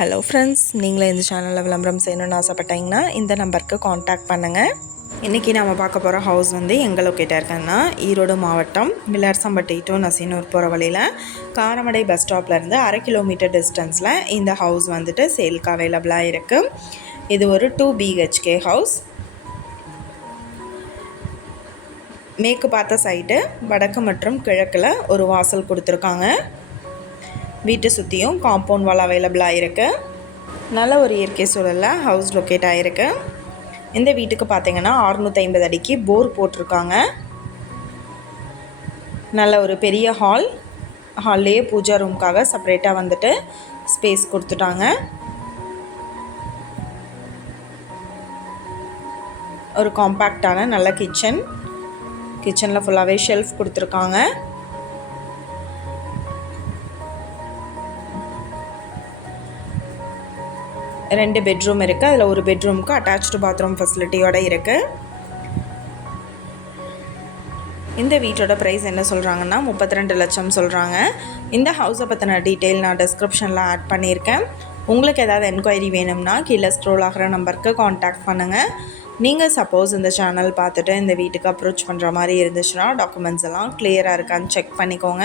Hello friends நீங்களே இந்த சேனலில் விளம்பரம் செய்யணும்னு ஆசைப்பட்டீங்கன்னா இந்த நம்பருக்கு காண்டாக்ட் பண்ணுங்கள் இன்றைக்கி நம்ம பார்க்க போகிற ஹவுஸ் வந்து எங்கே லொக்கேட்டாக இருக்குன்னா ஈரோடு மாவட்டம் மில்லர்சம்பட்டி டு நசீனூர் போகிற வழியில். காரமடை பஸ் ஸ்டாப்லேருந்து அரை கிலோமீட்டர் டிஸ்டன்ஸில் இந்த ஹவுஸ் வந்துட்டு சேலுக்கு அவைலபிளாக இருக்குது இது ஒரு டூ பிஹெச்கே ஹவுஸ் மேற்கு பார்த்த சைடு வடக்கு மற்றும் கிழக்கில் ஒரு வாசல் கொடுத்துருக்காங்க. வீட்டை சுற்றியும் காம்பவுண்ட் வால் அவைலபிளாக இருக்குது நல்ல ஒரு இயற்கை சூழலில் ஹவுஸ் லொக்கேட் ஆகிருக்கு இந்த வீட்டுக்கு பார்த்தீங்கன்னா அறுநூற்றி ஐம்பது அடிக்கு போர் போட்டிருக்காங்க. நல்ல ஒரு பெரிய ஹால் ஹால்லேயே பூஜா ரூம்க்காக செப்பரேட்டாக வந்துட்டு ஸ்பேஸ் கொடுத்துட்டாங்க. ஒரு காம்பேக்டான நல்ல கிச்சன் கிச்சனில் ஃபுல்லாகவே ஷெல்ஃப் கொடுத்துருக்காங்க. ரெண்டு பெட்ரூம் இருக்குது அதில் ஒரு பெட்ரூமுக்கு அட்டாச்சு பாத்ரூம் ஃபெசிலிட்டியோடு இருக்குது இந்த வீட்டோட ப்ரைஸ் என்ன சொல்கிறாங்கன்னா முப்பத்தி ரெண்டு லட்சம் சொல்கிறாங்க இந்த ஹவுஸை பற்றின டீட்டெயில் நான் டிஸ்கிரிப்ஷனில் ஆட் பண்ணியிருக்கேன். உங்களுக்கு ஏதாவது என்கொயரி வேணும்னா கீழே ஸ்க்ரோல் ஆகிற நம்பருக்கு காண்டாக்ட் பண்ணுங்கள் நீங்கள் சப்போஸ் இந்த சேனல் பார்த்துட்டு இந்த வீட்டுக்கு அப்ரோச் பண்ணுற மாதிரி இருந்துச்சுன்னா டாக்குமெண்ட்ஸ் எல்லாம் கிளியராக இருக்கான்னு செக் பண்ணிக்கோங்க.